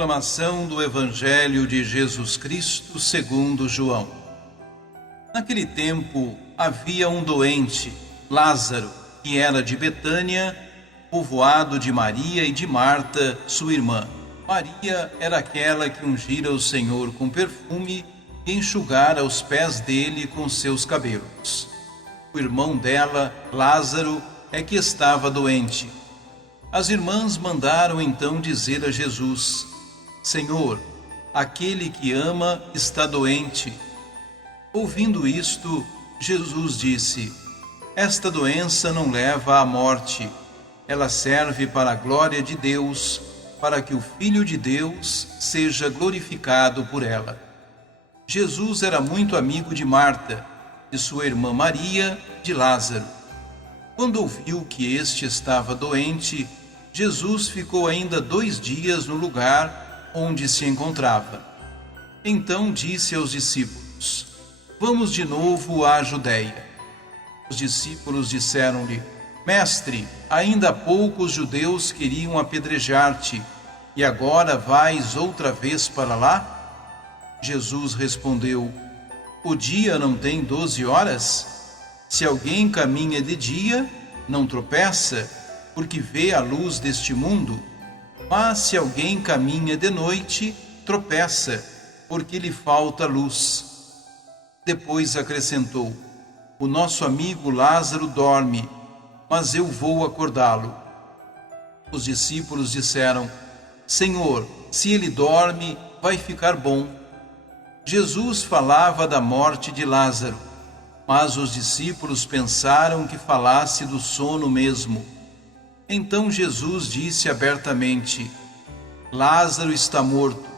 Proclamação do Evangelho de Jesus Cristo segundo João. Naquele tempo havia um doente, Lázaro, que era de Betânia, povoado de Maria e de Marta, sua irmã. Maria era aquela que ungira o Senhor com perfume e enxugara os pés dele com seus cabelos. O irmão dela, Lázaro, é que estava doente. As irmãs mandaram então dizer a Jesus: Senhor, aquele que ama está doente. Ouvindo isto, Jesus disse: Esta doença não leva à morte. Ela serve para a glória de Deus, para que o Filho de Deus seja glorificado por ela. Jesus era muito amigo de Marta, de sua irmã Maria, de Lázaro. Quando ouviu que este estava doente, Jesus ficou ainda 2 dias no lugar onde se encontrava. Então disse aos discípulos: Vamos de novo à Judeia. Os discípulos disseram-lhe: Mestre, ainda há pouco os judeus queriam apedrejar-te, e agora vais outra vez para lá? Jesus respondeu: O dia não tem 12 horas? Se alguém caminha de dia, não tropeça, porque vê a luz deste mundo. Mas se alguém caminha de noite, tropeça, porque lhe falta luz. Depois acrescentou: O nosso amigo Lázaro dorme, mas eu vou acordá-lo. Os discípulos disseram: Senhor, se ele dorme, vai ficar bom. Jesus falava da morte de Lázaro, mas os discípulos pensaram que falasse do sono mesmo. Então Jesus disse abertamente: Lázaro está morto,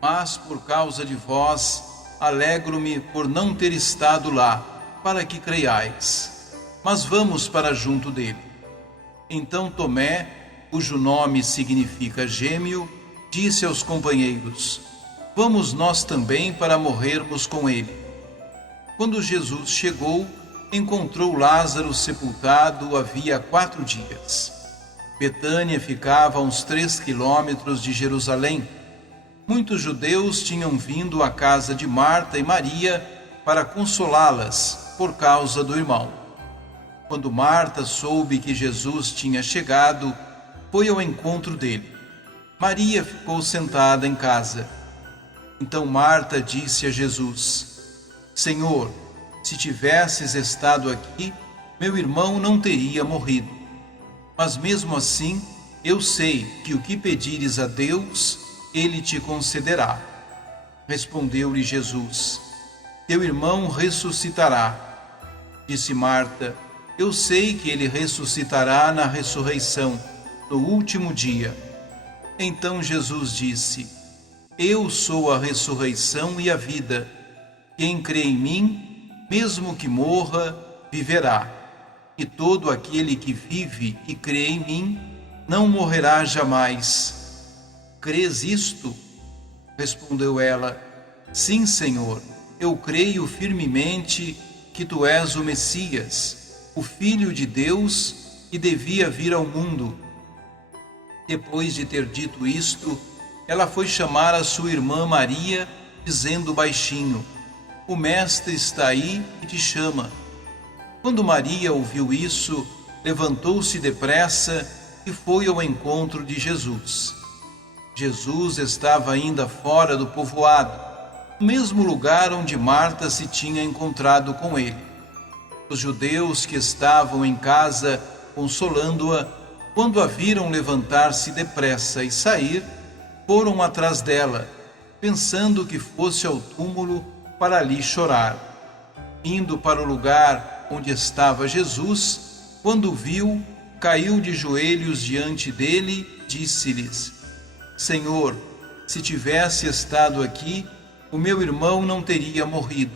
mas por causa de vós, alegro-me por não ter estado lá, para que creiais. Mas vamos para junto dele. Então Tomé, cujo nome significa gêmeo, disse aos companheiros: Vamos nós também para morrermos com ele. Quando Jesus chegou, encontrou Lázaro sepultado havia 4 dias. Betânia ficava a uns 3 quilômetros de Jerusalém. Muitos judeus tinham vindo à casa de Marta e Maria para consolá-las por causa do irmão. Quando Marta soube que Jesus tinha chegado, foi ao encontro dele. Maria ficou sentada em casa. Então Marta disse a Jesus: Senhor, se tivesses estado aqui, meu irmão não teria morrido. Mas mesmo assim, eu sei que o que pedires a Deus, ele te concederá. Respondeu-lhe Jesus: Teu irmão ressuscitará. Disse Marta: Eu sei que ele ressuscitará na ressurreição, no último dia. Então Jesus disse: Eu sou a ressurreição e a vida. Quem crê em mim, mesmo que morra, viverá. E todo aquele que vive e crê em mim, não morrerá jamais. Crês isto? Respondeu ela: Sim, Senhor, eu creio firmemente que tu és o Messias, o Filho de Deus, que devia vir ao mundo. Depois de ter dito isto, ela foi chamar a sua irmã Maria, dizendo baixinho: O Mestre está aí e te chama. Quando Maria ouviu isso, levantou-se depressa e foi ao encontro de Jesus. Jesus estava ainda fora do povoado, no mesmo lugar onde Marta se tinha encontrado com ele. Os judeus que estavam em casa consolando-a, quando a viram levantar-se depressa e sair, foram atrás dela, pensando que fosse ao túmulo para ali chorar. Indo para o lugar onde estava Jesus, quando viu, caiu de joelhos diante dele, disse-lhes: Senhor, se tivesse estado aqui, o meu irmão não teria morrido.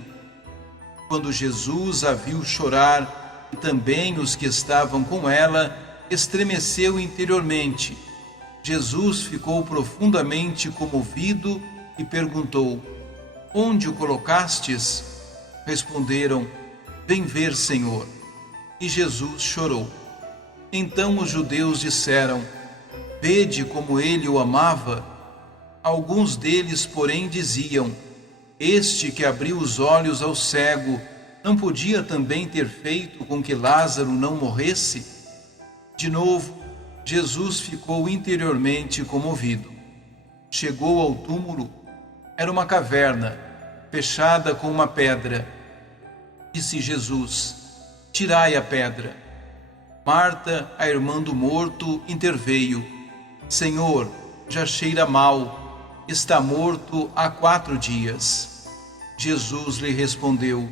Quando Jesus a viu chorar, e também os que estavam com ela, estremeceu interiormente. Jesus ficou profundamente comovido e perguntou: Onde o colocastes? Responderam: Vem ver, Senhor. E Jesus chorou. Então os judeus disseram: Vede como ele o amava. Alguns deles, porém, diziam: Este que abriu os olhos ao cego, não podia também ter feito com que Lázaro não morresse? De novo, Jesus ficou interiormente comovido. Chegou ao túmulo. Era uma caverna, fechada com uma pedra. Disse Jesus: Tirai a pedra. Marta, a irmã do morto, interveio: Senhor, já cheira mal. Está morto há 4 dias. Jesus lhe respondeu: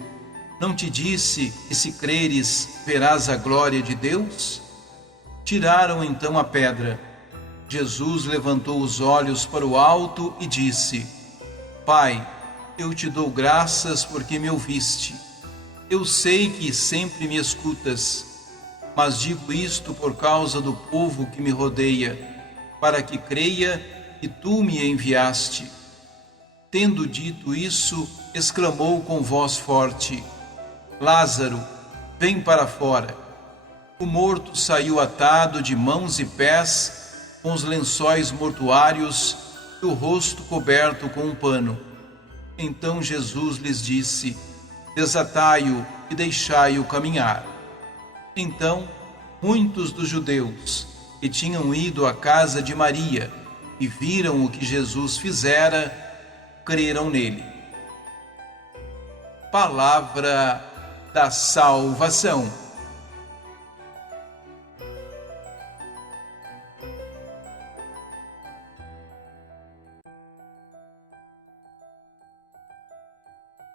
Não te disse que se creres, verás a glória de Deus? Tiraram então a pedra. Jesus levantou os olhos para o alto e disse: Pai, eu te dou graças porque me ouviste. Eu sei que sempre me escutas, mas digo isto por causa do povo que me rodeia, para que creia que tu me enviaste. Tendo dito isso, exclamou com voz forte: Lázaro, vem para fora. O morto saiu atado de mãos e pés, com os lençóis mortuários e o rosto coberto com um pano. Então Jesus lhes disse: Desatai-o e deixai-o caminhar. Então, muitos dos judeus que tinham ido à casa de Maria e viram o que Jesus fizera, creram nele. Palavra da salvação.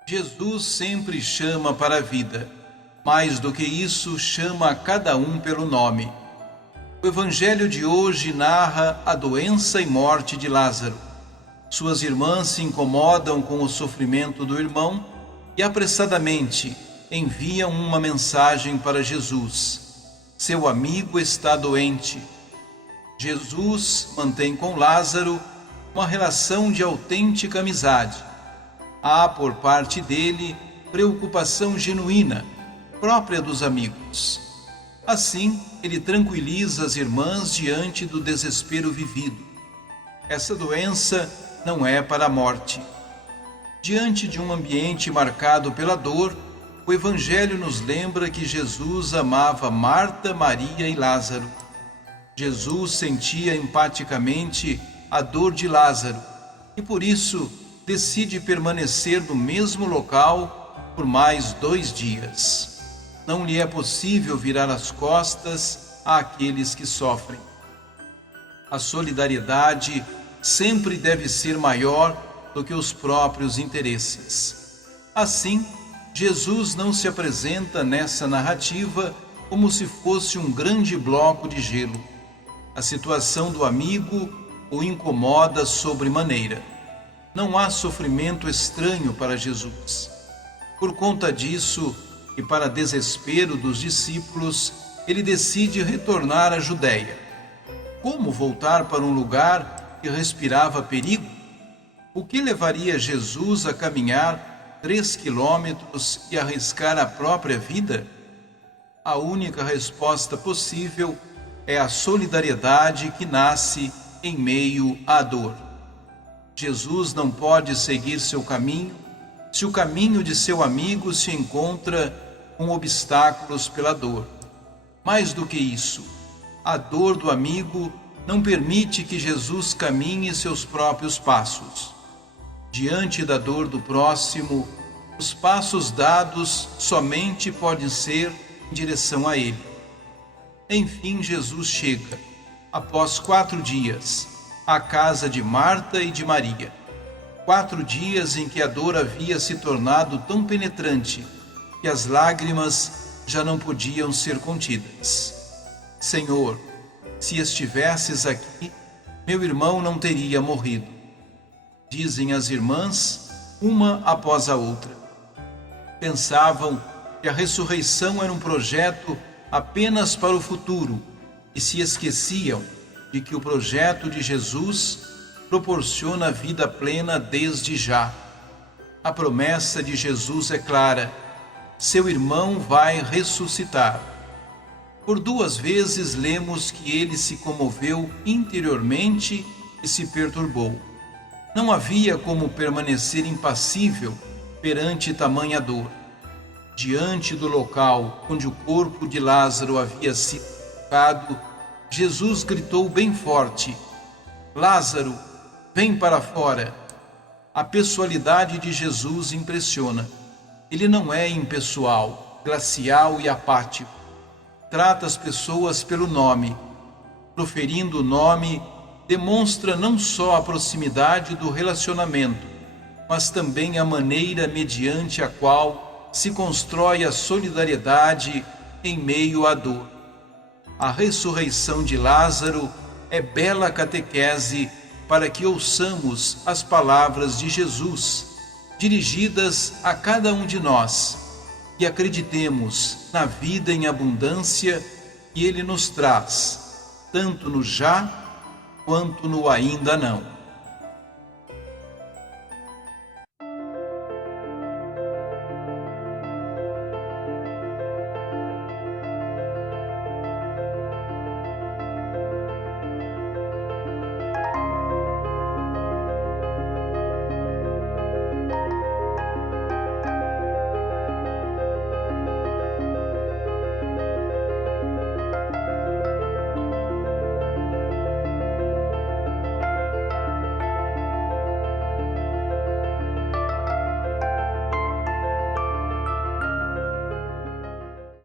Jesus sempre chama para a vida. Mais do que isso, chama a cada um pelo nome. O Evangelho de hoje narra a doença e morte de Lázaro. Suas irmãs se incomodam com o sofrimento do irmão e apressadamente enviam uma mensagem para Jesus: Seu amigo está doente. Jesus mantém com Lázaro uma relação de autêntica amizade. Há por parte dele preocupação genuína, própria dos amigos. Assim, ele tranquiliza as irmãs diante do desespero vivido. Essa doença não é para a morte. Diante de um ambiente marcado pela dor, o Evangelho nos lembra que Jesus amava Marta, Maria e Lázaro. Jesus sentia empaticamente a dor de Lázaro e, por isso, decide permanecer no mesmo local por mais 2 dias. Não lhe é possível virar as costas àqueles que sofrem. A solidariedade sempre deve ser maior do que os próprios interesses. Assim, Jesus não se apresenta nessa narrativa como se fosse um grande bloco de gelo. A situação do amigo o incomoda sobremaneira. Não há sofrimento estranho para Jesus. Por conta disso, e para desespero dos discípulos, ele decide retornar à Judéia. Como voltar para um lugar que respirava perigo? O que levaria Jesus a caminhar 3 quilômetros e arriscar a própria vida? A única resposta possível é a solidariedade que nasce em meio à dor. Jesus não pode seguir seu caminho se o caminho de seu amigo se encontra com obstáculos pela dor. Mais do que isso, a dor do amigo não permite que Jesus caminhe seus próprios passos. Diante da dor do próximo, os passos dados somente podem ser em direção a ele. Enfim, Jesus chega, após 4 dias, à casa de Marta e de Maria. 4 dias em que a dor havia se tornado tão penetrante que as lágrimas já não podiam ser contidas. Senhor, se estivesses aqui, meu irmão não teria morrido. Dizem as irmãs, uma após a outra. Pensavam que a ressurreição era um projeto apenas para o futuro e se esqueciam de que o projeto de Jesus proporciona vida plena desde já. A promessa de Jesus é clara: seu irmão vai ressuscitar. Por 2 vezes lemos que ele se comoveu interiormente e se perturbou. Não havia como permanecer impassível perante tamanha dor. Diante do local onde o corpo de Lázaro havia sido colocado, Jesus gritou bem forte: Lázaro, vem para fora. A pessoalidade de Jesus impressiona. Ele não é impessoal, glacial e apático. Trata as pessoas pelo nome. Proferindo o nome, demonstra não só a proximidade do relacionamento, mas também a maneira mediante a qual se constrói a solidariedade em meio à dor. A ressurreição de Lázaro é bela catequese para que ouçamos as palavras de Jesus, dirigidas a cada um de nós, e acreditemos na vida em abundância que Ele nos traz, tanto no já quanto no ainda não.